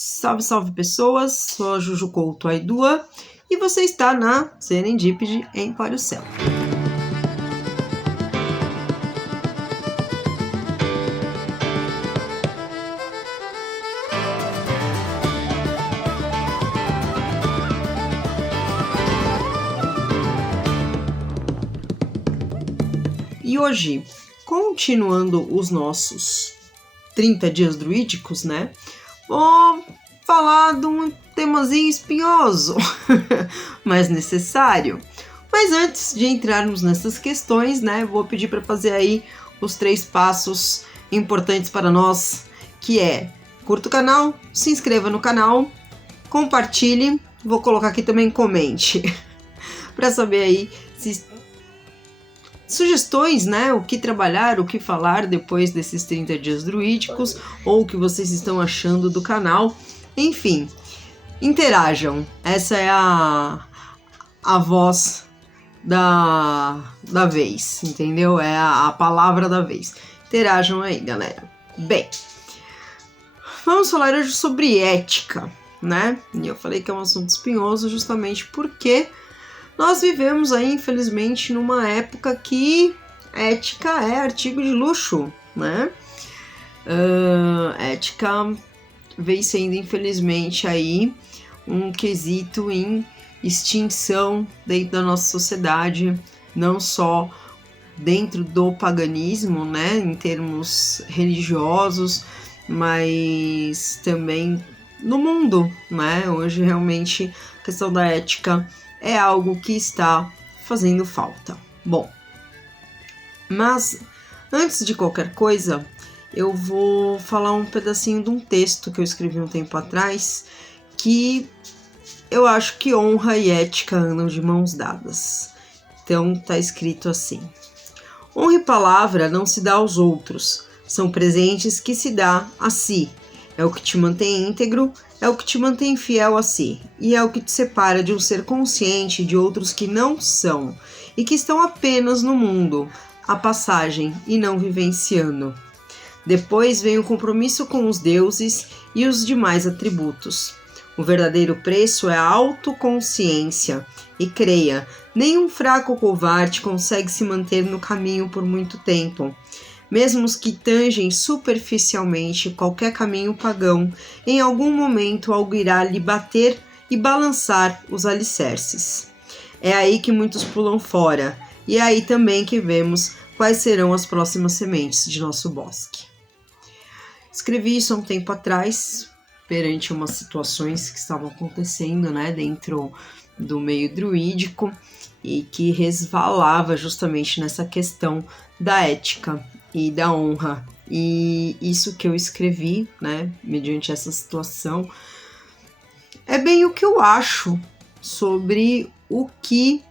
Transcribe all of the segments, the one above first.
Salve, salve pessoas, sou a Juju Couto Aidua e você está na Serendipity Empório o Céu. E hoje, continuando os nossos 30 dias druídicos, né? Vou falar de um temazinho espinhoso, mas necessário. Mas antes de entrarmos nessas questões, né? Vou pedir para fazer aí os 3 passos importantes para nós, que é: curta o canal, se inscreva no canal, compartilhe, vou colocar aqui também comente, para saber aí se sugestões, né? O que trabalhar, o que falar depois desses 30 dias druídicos, ou o que vocês estão achando do canal. Enfim, interajam. Essa é a voz da vez, entendeu? É a palavra da vez. Interajam aí, galera. Bem, vamos falar hoje sobre ética, né? E eu falei que é um assunto espinhoso justamente porque nós vivemos aí, infelizmente, numa época que ética é artigo de luxo, né? Ética vem sendo, infelizmente, aí um quesito em extinção dentro da nossa sociedade, não só dentro do paganismo, né, em termos religiosos, mas também no mundo, né? Hoje, realmente, a questão da ética é algo que está fazendo falta. Bom, mas antes de qualquer coisa, eu vou falar um pedacinho de um texto que eu escrevi um tempo atrás, que eu acho que honra e ética andam de mãos dadas. Então tá escrito assim: honra e palavra não se dá aos outros, são presentes que se dá a si. É o que te mantém íntegro, é o que te mantém fiel a si, e é o que te separa de um ser consciente de outros que não são, e que estão apenas no mundo, a passagem e não vivenciando. Depois vem o compromisso com os deuses e os demais atributos. O verdadeiro preço é a autoconsciência, e creia, nenhum fraco covarde consegue se manter no caminho por muito tempo. Mesmo os que tangem superficialmente qualquer caminho pagão, em algum momento algo irá lhe bater e balançar os alicerces. É aí que muitos pulam fora, e é aí também que vemos quais serão as próximas sementes de nosso bosque. Escrevi isso há um tempo atrás, perante umas situações que estavam acontecendo, né, dentro do meio druídico, e que resvalava justamente nessa questão da ética e da honra. E isso que eu escrevi, né, mediante essa situação, é bem o que eu acho sobre o que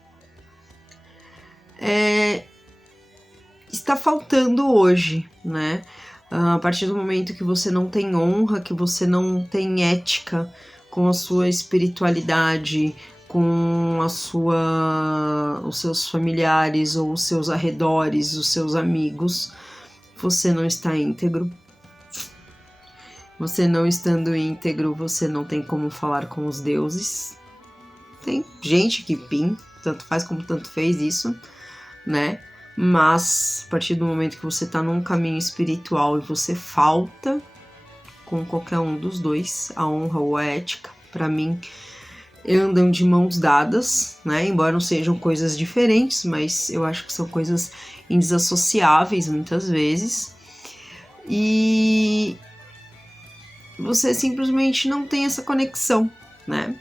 está faltando hoje, né? A partir do momento que você não tem honra, que você não tem ética com a sua espiritualidade, com os seus familiares ou os seus arredores, os seus amigos, você não está íntegro. Você não estando íntegro, você não tem como falar com os deuses. Tem gente que tanto faz como tanto fez isso, né? Mas a partir do momento que você está num caminho espiritual e você falta com qualquer um dos dois, a honra ou a ética, para mim, andam de mãos dadas, né? Embora não sejam coisas diferentes, mas eu acho que são coisas indesassociáveis muitas vezes. E você simplesmente não tem essa conexão, né?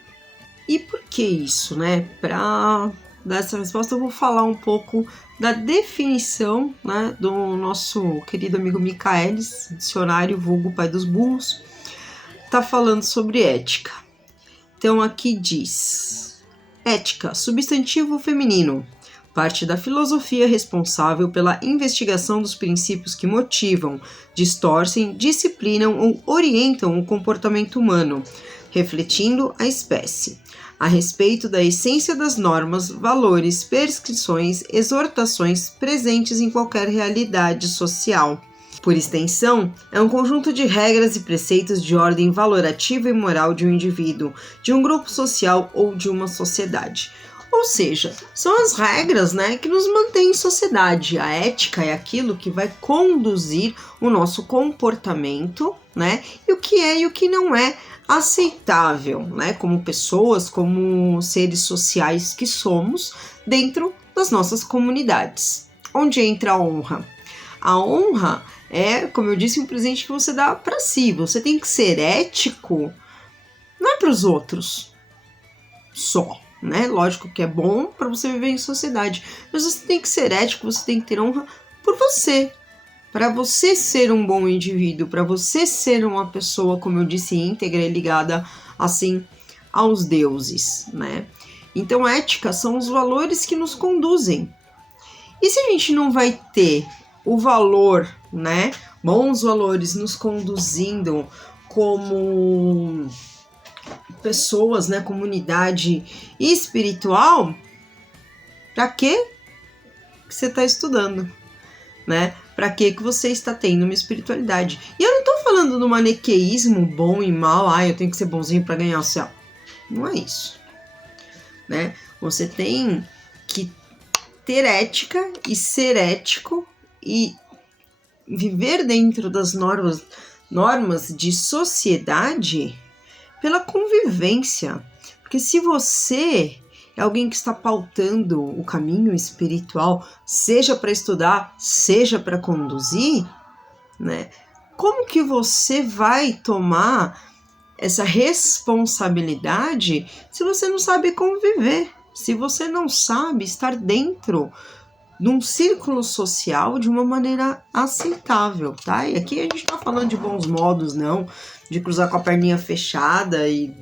E por que isso, né? Para dar essa resposta, eu vou falar um pouco da definição, né, do nosso querido amigo Michaelis, dicionário vulgo pai dos burros, tá falando sobre ética. Então aqui diz: ética, substantivo feminino, parte da filosofia responsável pela investigação dos princípios que motivam, distorcem, disciplinam ou orientam o comportamento humano, refletindo a espécie, a respeito da essência das normas, valores, prescrições, exortações presentes em qualquer realidade social. Por extensão, é um conjunto de regras e preceitos de ordem valorativa e moral de um indivíduo, de um grupo social ou de uma sociedade. Ou seja, são as regras, né, que nos mantêm em sociedade. A ética é aquilo que vai conduzir o nosso comportamento, né, e o que é e o que não é aceitável, né, como pessoas, como seres sociais que somos dentro das nossas comunidades. Onde entra a honra? A honra é, como eu disse, um presente que você dá para si. Você tem que ser ético, não é para os outros só, né? Lógico que é bom para você viver em sociedade, mas você tem que ser ético, você tem que ter honra por você, para você ser um bom indivíduo, para você ser uma pessoa, como eu disse, íntegra e ligada, assim, aos deuses, né? Então, ética são os valores que nos conduzem. E se a gente não vai ter o valor, né? Bons valores nos conduzindo como pessoas, né? Comunidade espiritual, para que você está estudando, né? Para que você está tendo uma espiritualidade? E eu não estou falando do maniqueísmo bom e mal, eu tenho que ser bonzinho para ganhar o céu. Não é isso, né? Você tem que ter ética e ser ético e viver dentro das normas de sociedade pela convivência. Porque se você é alguém que está pautando o caminho espiritual, seja para estudar, seja para conduzir, né? Como que você vai tomar essa responsabilidade se você não sabe conviver? Se você não sabe estar dentro de um círculo social de uma maneira aceitável, tá? E aqui a gente tá falando de bons modos, não de cruzar com a perninha fechada e...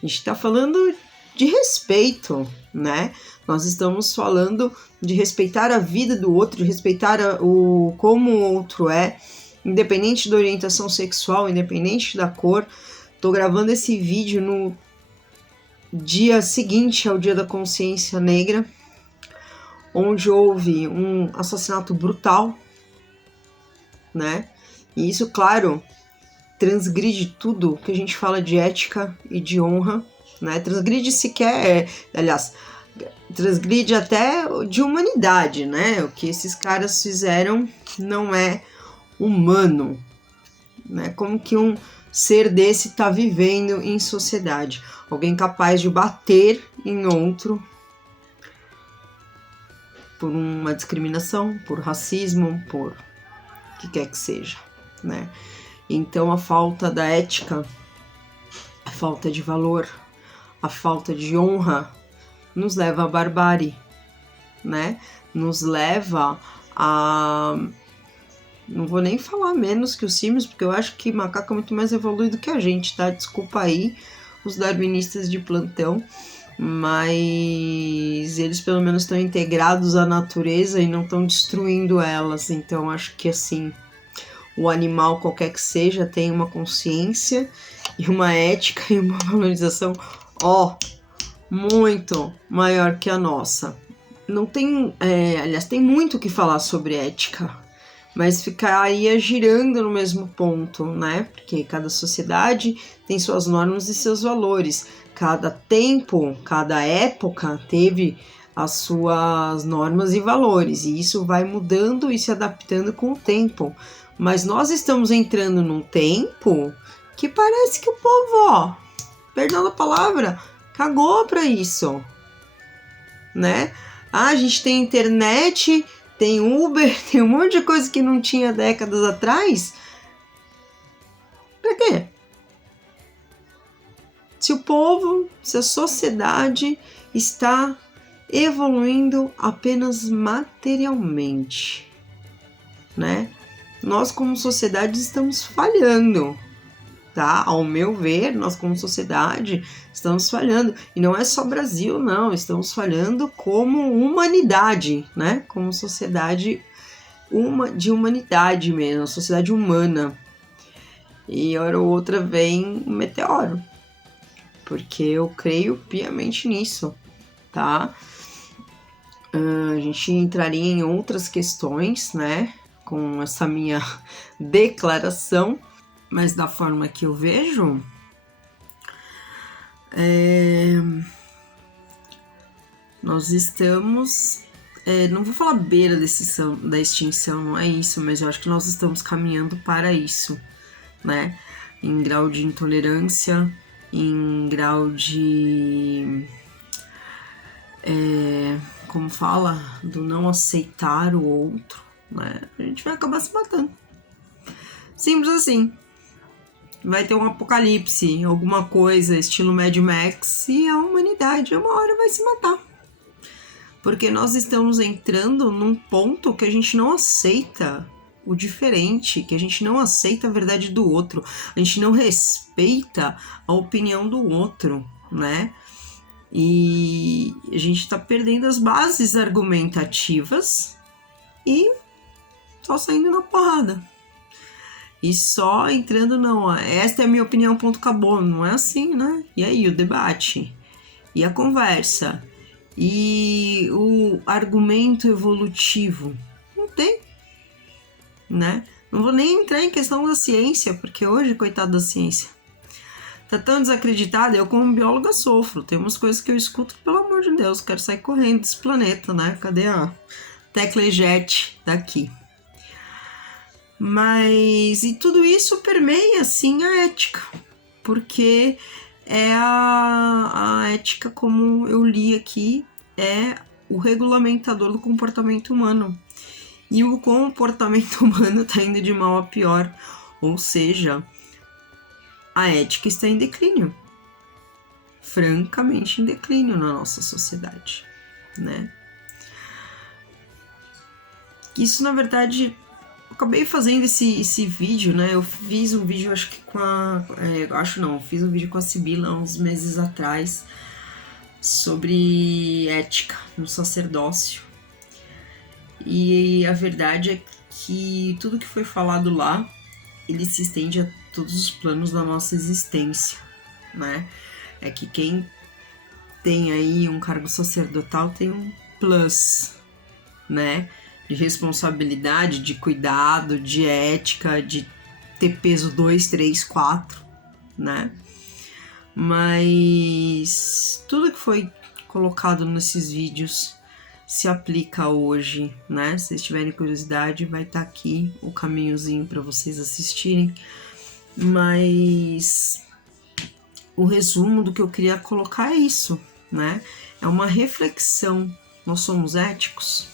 A gente tá falando de respeito, né? Nós estamos falando de respeitar a vida do outro, de respeitar como o outro é, independente da orientação sexual, independente da cor. Tô gravando esse vídeo no dia seguinte ao Dia da Consciência Negra, onde houve um assassinato brutal, né? E isso, claro, transgride tudo que a gente fala de ética e de honra, né? Transgride sequer, transgride até de humanidade, né? O que esses caras fizeram não é humano, né? Como que um ser desse está vivendo em sociedade? Alguém capaz de bater em outro por uma discriminação, por racismo, por o que quer que seja, né? Então a falta da ética, a falta de valor, a falta de honra nos leva à barbárie, né? Nos leva a... Não vou nem falar menos que os símios, porque eu acho que macaco é muito mais evoluído que a gente, tá? Desculpa aí os darwinistas de plantão, mas eles pelo menos estão integrados à natureza e não estão destruindo elas. Então acho que assim, o animal, qualquer que seja, tem uma consciência e uma ética e uma valorização, muito maior que a nossa. Não tem, aliás, tem muito o que falar sobre ética, mas ficaria girando no mesmo ponto, né? Porque cada sociedade tem suas normas e seus valores. Cada tempo, cada época teve as suas normas e valores. E isso vai mudando e se adaptando com o tempo. Mas nós estamos entrando num tempo que parece que o povo, perdão a palavra, cagou pra isso, né? A gente tem internet, tem Uber, tem um monte de coisa que não tinha décadas atrás. Pra quê? Se o povo, se a sociedade está evoluindo apenas materialmente, né? Nós como sociedade estamos falhando, tá? Ao meu ver, nós como sociedade estamos falhando. E não é só Brasil, não. Estamos falhando como humanidade, né? Como sociedade de humanidade mesmo, sociedade humana. E hora ou outra vem um meteoro. Porque eu creio piamente nisso, tá? A gente entraria em outras questões, né? com essa minha declaração, mas da forma que eu vejo, nós estamos, não vou falar beira da extinção, não é isso, mas eu acho que nós estamos caminhando para isso, né? Em grau de intolerância, em grau de, como fala, do não aceitar o outro, né? A gente vai acabar se matando. Simples assim. Vai ter um apocalipse, alguma coisa, estilo Mad Max, e a humanidade uma hora vai se matar. Porque nós estamos entrando num ponto que a gente não aceita o diferente, que a gente não aceita a verdade do outro, a gente não respeita a opinião do outro, né? E a gente tá perdendo as bases argumentativas e só saindo na porrada. E só entrando, não, esta é a minha opinião, ponto, acabou. Não é assim, né? E aí, o debate? E a conversa? E o argumento evolutivo? Não tem, né? Não vou nem entrar em questão da ciência, porque hoje, coitado da ciência, tá tão desacreditada. Eu, como bióloga, sofro. Tem umas coisas que eu escuto que, pelo amor de Deus, quero sair correndo desse planeta, né? Cadê a tecla eject daqui? Mas, e tudo isso permeia, sim, a ética, porque é a ética, como eu li aqui, é o regulamentador do comportamento humano. E o comportamento humano está indo de mal a pior, ou seja, a ética está em declínio, francamente em declínio na nossa sociedade, né? Isso, na verdade, eu acabei fazendo esse vídeo, né? Eu fiz um vídeo, acho que com a... fiz um vídeo com a Sibila uns meses atrás sobre ética no sacerdócio. E a verdade é que tudo que foi falado lá, ele se estende a todos os planos da nossa existência, né? É que quem tem aí um cargo sacerdotal tem um plus, né? De responsabilidade, de cuidado, de ética, de ter peso 2, 3, 4, né? Mas tudo que foi colocado nesses vídeos se aplica hoje, né? Se vocês tiverem curiosidade, vai estar aqui o caminhozinho para vocês assistirem. Mas o resumo do que eu queria colocar é isso, né? É uma reflexão. Nós somos éticos?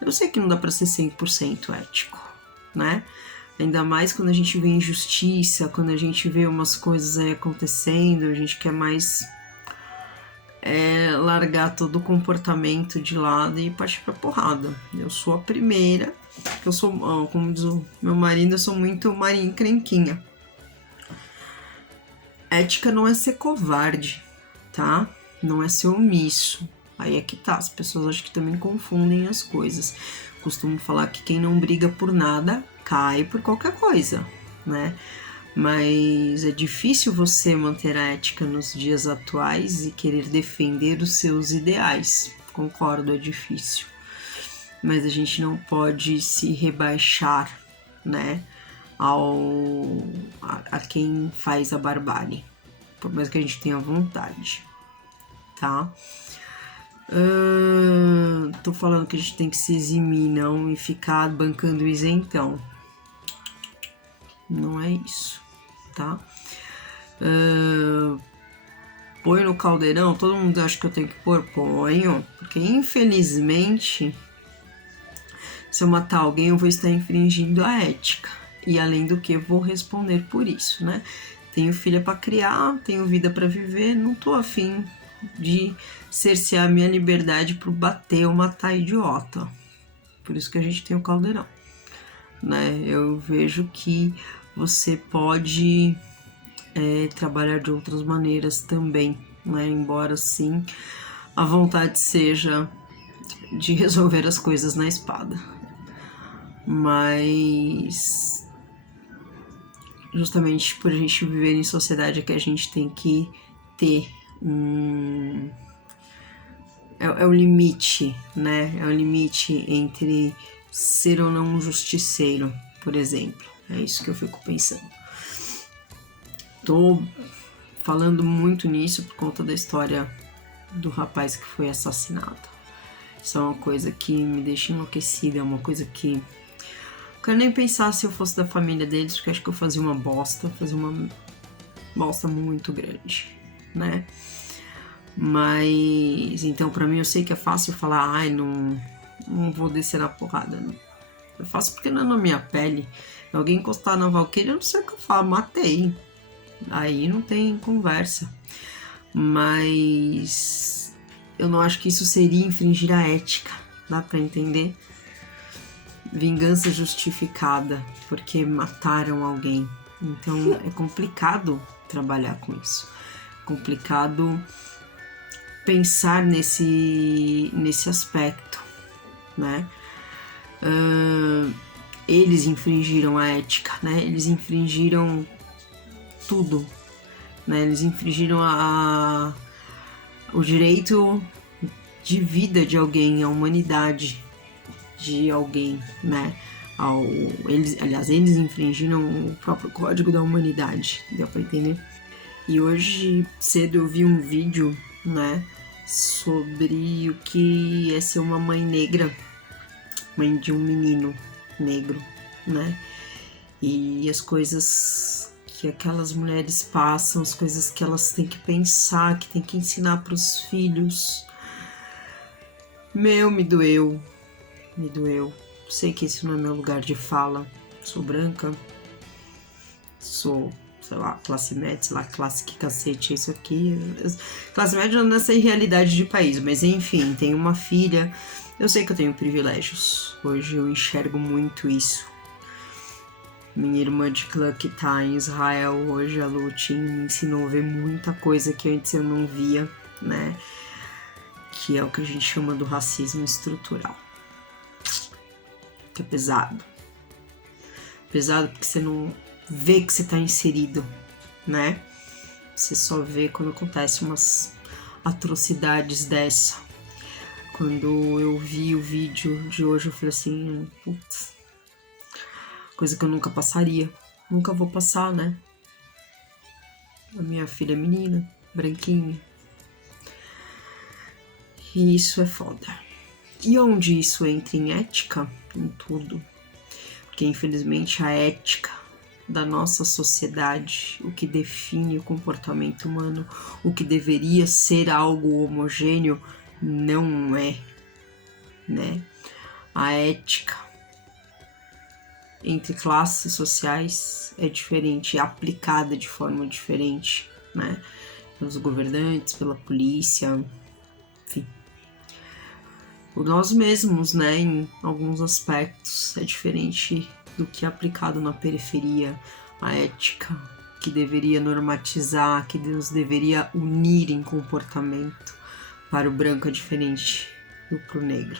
Eu sei que não dá para ser 100% ético, né? Ainda mais quando a gente vê injustiça, quando a gente vê umas coisas aí acontecendo, a gente quer mais largar todo o comportamento de lado e partir pra porrada. Eu sou a primeira, eu sou, como diz o meu marido, eu sou muito marinha encrenquinha. Ética não é ser covarde, tá? Não é ser omisso. Aí é que tá, as pessoas acho que também confundem as coisas. Costumo falar que quem não briga por nada, cai por qualquer coisa, né? Mas é difícil você manter a ética nos dias atuais e querer defender os seus ideais. Concordo, é difícil. Mas a gente não pode se rebaixar, né? A quem faz a barbárie. Por mais que a gente tenha vontade, tá? Tô falando que a gente tem que se eximir, não, e ficar bancando o isentão. Não é isso, tá? Põe no caldeirão, todo mundo acha que eu tenho que pôr? Ponho, porque infelizmente, se eu matar alguém, eu vou estar infringindo a ética. E além do que, eu vou responder por isso, né? Tenho filha pra criar, tenho vida pra viver, não tô afim de cercear a minha liberdade por bater ou matar idiota. Por isso que a gente tem o caldeirão, né? Eu vejo que você pode trabalhar de outras maneiras também, né? Embora sim a vontade seja de resolver as coisas na espada, mas justamente por a gente viver em sociedade é que a gente tem que ter é o limite, né? É o limite entre ser ou não um justiceiro, por exemplo. É isso que eu fico pensando. Tô falando muito nisso por conta da história do rapaz que foi assassinado. Isso é uma coisa que me deixa enlouquecida, é uma coisa que... Não quero nem pensar se eu fosse da família deles, porque acho que eu fazia uma bosta muito grande, né? Mas, então, pra mim, eu sei que é fácil falar, ai, não vou descer na porrada, não. É fácil porque não é na minha pele. Alguém encostar na Valkyria, eu não sei o que eu falo, matei. Aí não tem conversa. Mas eu não acho que isso seria infringir a ética, dá pra entender? Vingança justificada porque mataram alguém. Então é complicado trabalhar com isso. Complicado pensar nesse aspecto, né? Eles infringiram a ética, né? Eles infringiram tudo, né? Eles infringiram o direito de vida de alguém, a humanidade de alguém, né? Eles infringiram o próprio código da humanidade, deu pra entender? E hoje cedo eu vi um vídeo, né, sobre o que é ser uma mãe negra, mãe de um menino negro, né? E as coisas que aquelas mulheres passam, as coisas que elas têm que pensar, que têm que ensinar para os filhos. Me doeu. Sei que esse não é meu lugar de fala. Sou branca, sou, sei lá, classe média, sei lá, classe que cacete é isso aqui. Classe média nessa realidade de país, mas enfim, tenho uma filha. Eu sei que eu tenho privilégios. Hoje eu enxergo muito isso. Minha irmã de clã que tá em Israel hoje, a Lutin, me ensinou a ver muita coisa que antes eu não via, né? Que é o que a gente chama do racismo estrutural. Que é pesado. Pesado porque você não vê que você tá inserido, né? Você só vê quando acontece umas atrocidades dessa. Quando eu vi o vídeo de hoje, eu falei assim, putz, coisa que eu nunca passaria. Nunca vou passar, né? A minha filha é menina, branquinha. E isso é foda. E onde isso entra em ética? Em tudo. Porque infelizmente a ética da nossa sociedade, o que define o comportamento humano, o que deveria ser algo homogêneo, não é, né? A ética entre classes sociais é diferente, é aplicada de forma diferente, né? Pelos governantes, pela polícia, enfim. Por nós mesmos, né? Em alguns aspectos é diferente do que é aplicado na periferia. A ética que deveria normatizar, que nos deveria unir em comportamento, para o branco é diferente do pro negro.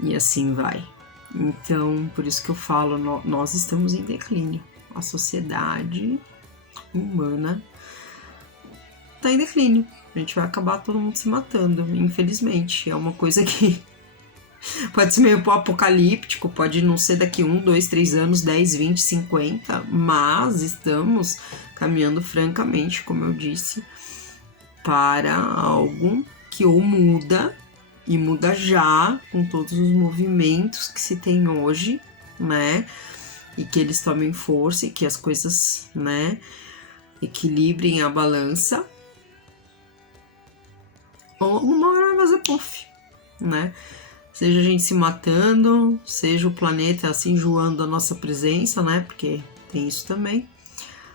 E assim vai. Então, por isso que eu falo, nós estamos em declínio. A sociedade humana está em declínio. A gente vai acabar todo mundo se matando, infelizmente. É uma coisa que pode ser meio apocalíptico, pode não ser daqui 1, 2, 3 anos, 10, 20, 50, mas estamos caminhando francamente, como eu disse, para algo que ou muda, e muda já, com todos os movimentos que se tem hoje, né? E que eles tomem força e que as coisas, né, equilibrem a balança. Ou uma hora vai fazer puff, né? Seja a gente se matando, seja o planeta assim enjoando a nossa presença, né? Porque tem isso também.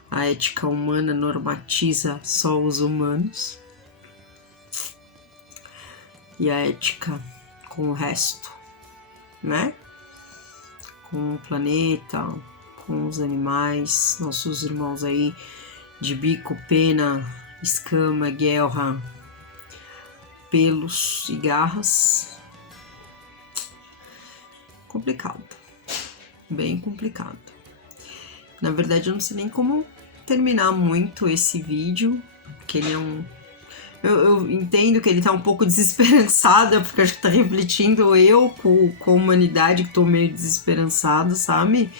A ética humana normatiza só os humanos. E a ética com o resto, né? Com o planeta, com os animais, nossos irmãos aí de bico, pena, escama, guelra, pelos e garras. Complicado, bem complicado. Na verdade eu não sei nem como terminar muito esse vídeo, porque ele é eu entendo que ele tá um pouco desesperançado, porque acho que tá refletindo eu com a humanidade que tô meio desesperançado, sabe?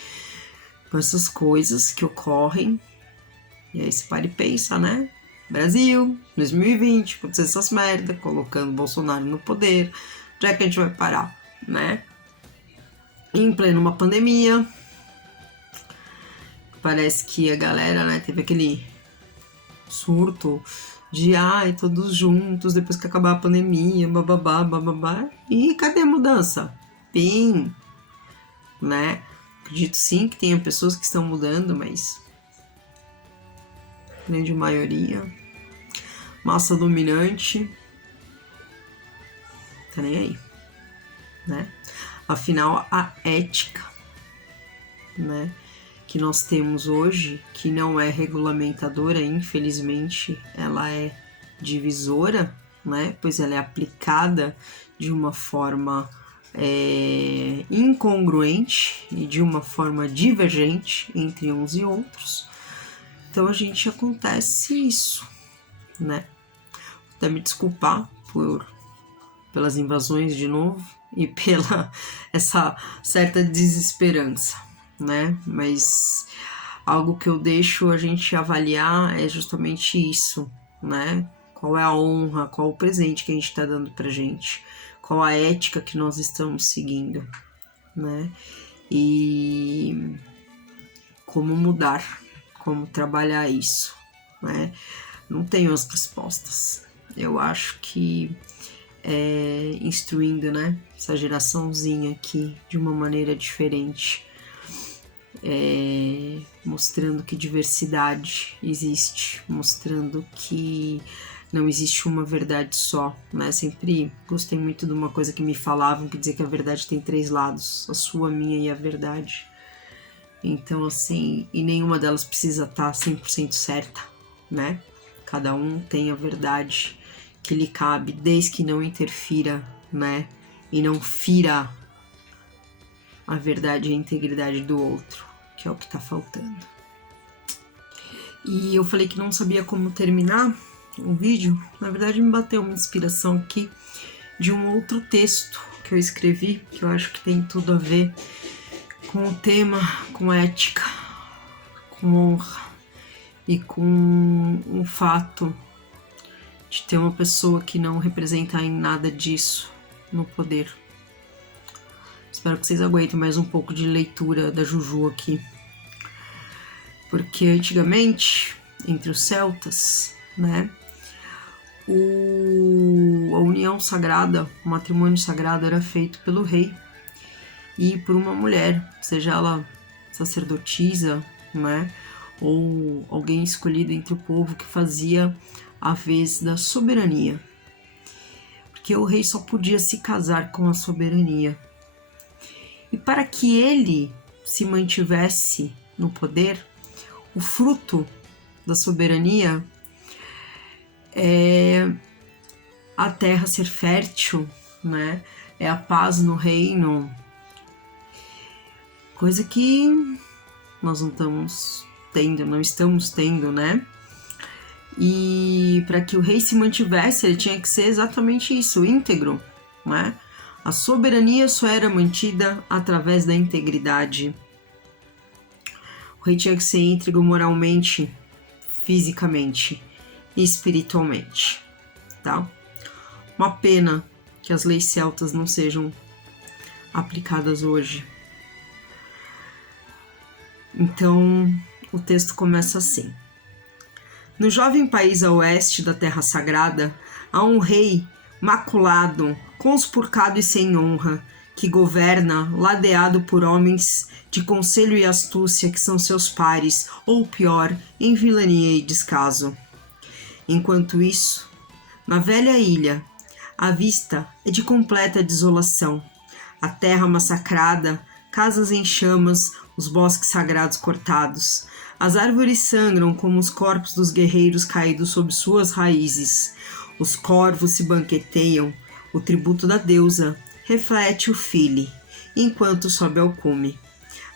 Com essas coisas que ocorrem. E aí você para e pensa, né? Brasil, 2020, acontecendo essas merdas, colocando Bolsonaro no poder. Já que a gente vai parar, né? Em pleno uma pandemia. Parece que a galera, né, teve aquele surto de todos juntos depois que acabar a pandemia, bababá, bababá. E cadê a mudança? Bem, né? Acredito sim que tenha pessoas que estão mudando, mas grande maioria, massa dominante, tá nem aí, né? Afinal, a ética, né, que nós temos hoje, que não é regulamentadora, infelizmente, ela é divisora, né, pois ela é aplicada de uma forma incongruente e de uma forma divergente entre uns e outros. Então a gente acontece isso, né? Vou até me desculpar pelas invasões de novo e pela essa certa desesperança, né? Mas algo que eu deixo a gente avaliar é justamente isso, né? Qual é a honra, qual o presente que a gente está dando pra gente, qual a ética que nós estamos seguindo, né? E como mudar, como trabalhar isso, né? Não tenho as respostas. Eu acho que instruindo, né, essa geraçãozinha aqui de uma maneira diferente, mostrando que diversidade existe, mostrando que não existe uma verdade só, né? Sempre gostei muito de uma coisa que me falavam, que dizia que a verdade tem 3 lados, a sua, a minha e a verdade. Então, assim, e nenhuma delas precisa estar 100% certa, né? Cada um tem a verdade que lhe cabe, desde que não interfira, né? E não fira a verdade e a integridade do outro, que é o que tá faltando. E eu falei que não sabia como terminar o vídeo. Na verdade, me bateu uma inspiração aqui de um outro texto que eu escrevi, que eu acho que tem tudo a ver com o tema, com ética, com honra e com o fato de ter uma pessoa que não representa em nada disso no poder. Espero que vocês aguentem mais um pouco de leitura da Juju aqui. Porque antigamente, entre os celtas, né, a união sagrada, o matrimônio sagrado era feito pelo rei e por uma mulher, seja ela sacerdotisa, né, ou alguém escolhido entre o povo que fazia a vez da soberania. Porque o rei só podia se casar com a soberania. E para que ele se mantivesse no poder, o fruto da soberania é a terra ser fértil, né? É a paz no reino, coisa que nós não estamos tendo, né? E para que o rei se mantivesse, ele tinha que ser exatamente isso, íntegro, né? A soberania só era mantida através da integridade. O rei tinha que ser íntegro moralmente, fisicamente e espiritualmente, tá? Uma pena que as leis celtas não sejam aplicadas hoje. Então, o texto começa assim. No jovem país a oeste da Terra Sagrada, há um rei maculado, conspurcado e sem honra, que governa, ladeado por homens de conselho e astúcia que são seus pares, ou pior, em vilania e descaso. Enquanto isso, na velha ilha, a vista é de completa desolação. A terra massacrada, casas em chamas, os bosques sagrados cortados. As árvores sangram como os corpos dos guerreiros caídos sob suas raízes. Os corvos se banqueteiam, o tributo da deusa reflete o file, enquanto sobe ao cume.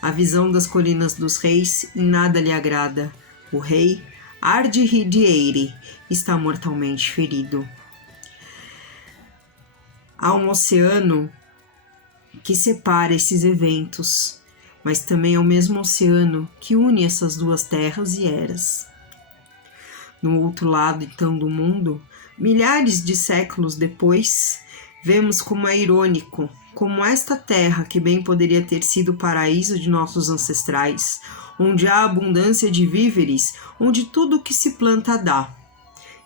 A visão das colinas dos reis em nada lhe agrada. O rei, Ardhidieire está mortalmente ferido. Há um oceano que separa esses eventos, mas também é o mesmo oceano que une essas duas terras e eras. No outro lado, então, do mundo, milhares de séculos depois, vemos como é irônico, como esta terra, que bem poderia ter sido o paraíso de nossos ancestrais, onde há abundância de víveres, onde tudo o que se planta dá.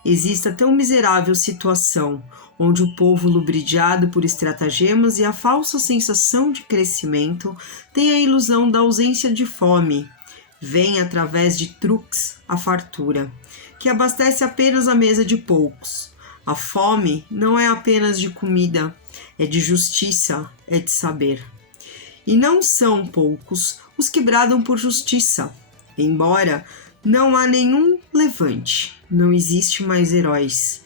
Exista tão miserável situação, onde o povo, lubridiado por estratagemas e a falsa sensação de crescimento, tem a ilusão da ausência de fome. Vem através de truques a fartura, que abastece apenas a mesa de poucos. A fome não é apenas de comida, é de justiça, é de saber. E não são poucos os que bradam por justiça, embora não há nenhum levante, não existe mais heróis.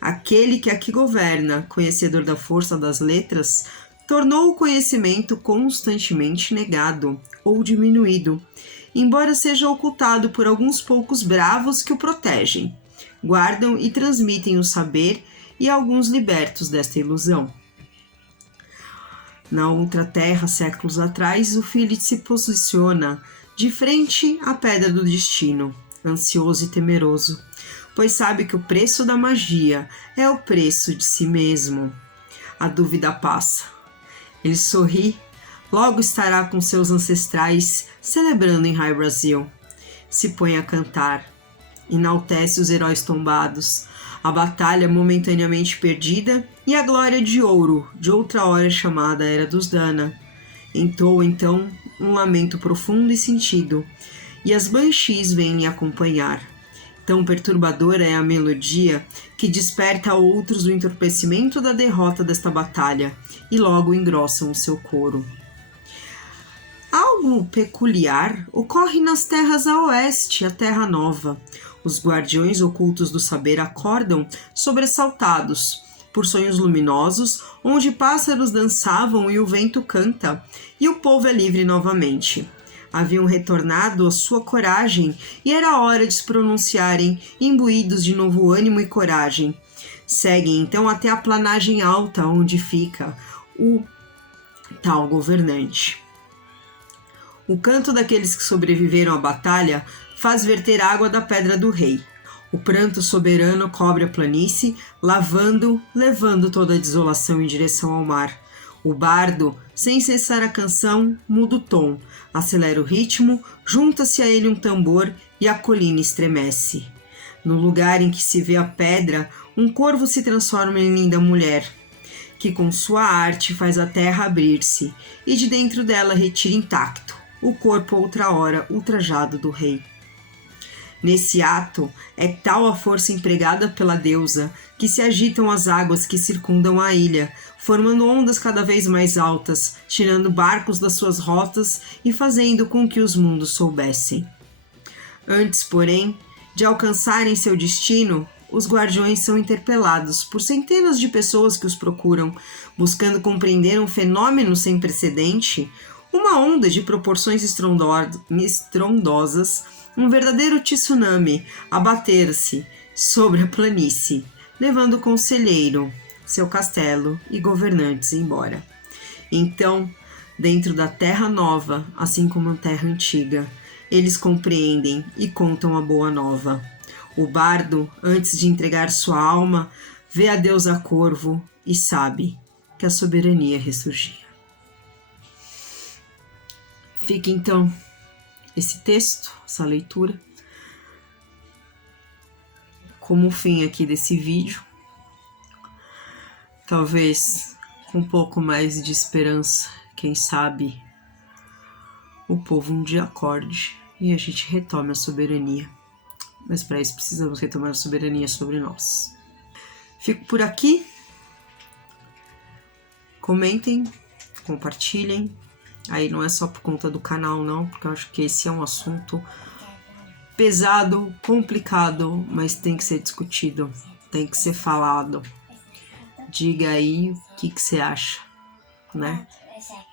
Aquele que aqui governa, conhecedor da força das letras, tornou o conhecimento constantemente negado ou diminuído, embora seja ocultado por alguns poucos bravos que o protegem, guardam e transmitem o saber e alguns libertos desta ilusão. Na outra terra, séculos atrás, o filho se posiciona de frente à pedra do destino, ansioso e temeroso, pois sabe que o preço da magia é o preço de si mesmo. A dúvida passa. Ele sorri, logo estará com seus ancestrais, celebrando em High Brasil. Se põe a cantar, enaltece os heróis tombados, a batalha momentaneamente perdida e a glória de ouro de outra hora chamada Era dos Dana. Entoa então um lamento profundo e sentido, e as banshees vêm lhe acompanhar. Tão perturbadora é a melodia que desperta a outros o entorpecimento da derrota desta batalha e logo engrossam o seu coro. Algo peculiar ocorre nas terras a oeste, a Terra Nova. Os guardiões ocultos do saber acordam sobressaltados por sonhos luminosos, onde pássaros dançavam e o vento canta, e o povo é livre novamente. Haviam retornado à sua coragem e era hora de se pronunciarem, imbuídos de novo ânimo e coragem. Seguem então até a planagem alta onde fica o tal governante. O canto daqueles que sobreviveram à batalha faz verter água da pedra do rei. O pranto soberano cobre a planície, levando toda a desolação em direção ao mar. O bardo, sem cessar a canção, muda o tom, acelera o ritmo, junta-se a ele um tambor e a colina estremece. No lugar em que se vê a pedra, um corvo se transforma em linda mulher, que com sua arte faz a terra abrir-se, e de dentro dela retira intacto o corpo outra hora ultrajado do rei. Nesse ato, é tal a força empregada pela deusa que se agitam as águas que circundam a ilha, formando ondas cada vez mais altas, tirando barcos das suas rotas e fazendo com que os mundos soubessem. Antes, porém, de alcançarem seu destino, os guardiões são interpelados por centenas de pessoas que os procuram, buscando compreender um fenômeno sem precedente, uma onda de proporções estrondosas, um verdadeiro tsunami abater-se sobre a planície, levando o conselheiro, seu castelo e governantes embora. Então, dentro da Terra Nova, assim como a Terra Antiga, eles compreendem e contam a boa nova. O bardo, antes de entregar sua alma, vê a deusa Corvo e sabe que a soberania ressurgia. Fica então esse texto, essa leitura, como fim aqui desse vídeo. Talvez com um pouco mais de esperança, quem sabe o povo um dia acorde e a gente retome a soberania. Mas para isso precisamos retomar a soberania sobre nós. Fico por aqui. Comentem, compartilhem. Aí não é só por conta do canal, não, porque eu acho que esse é um assunto pesado, complicado, mas tem que ser discutido, tem que ser falado. Diga aí o que você acha, né?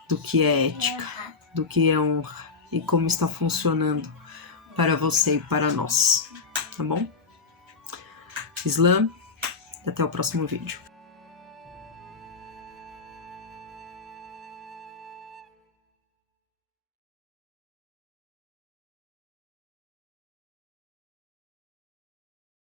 Do que é ética, do que é honra e como está funcionando para você e para nós. tá bom? Islã, até o próximo vídeo.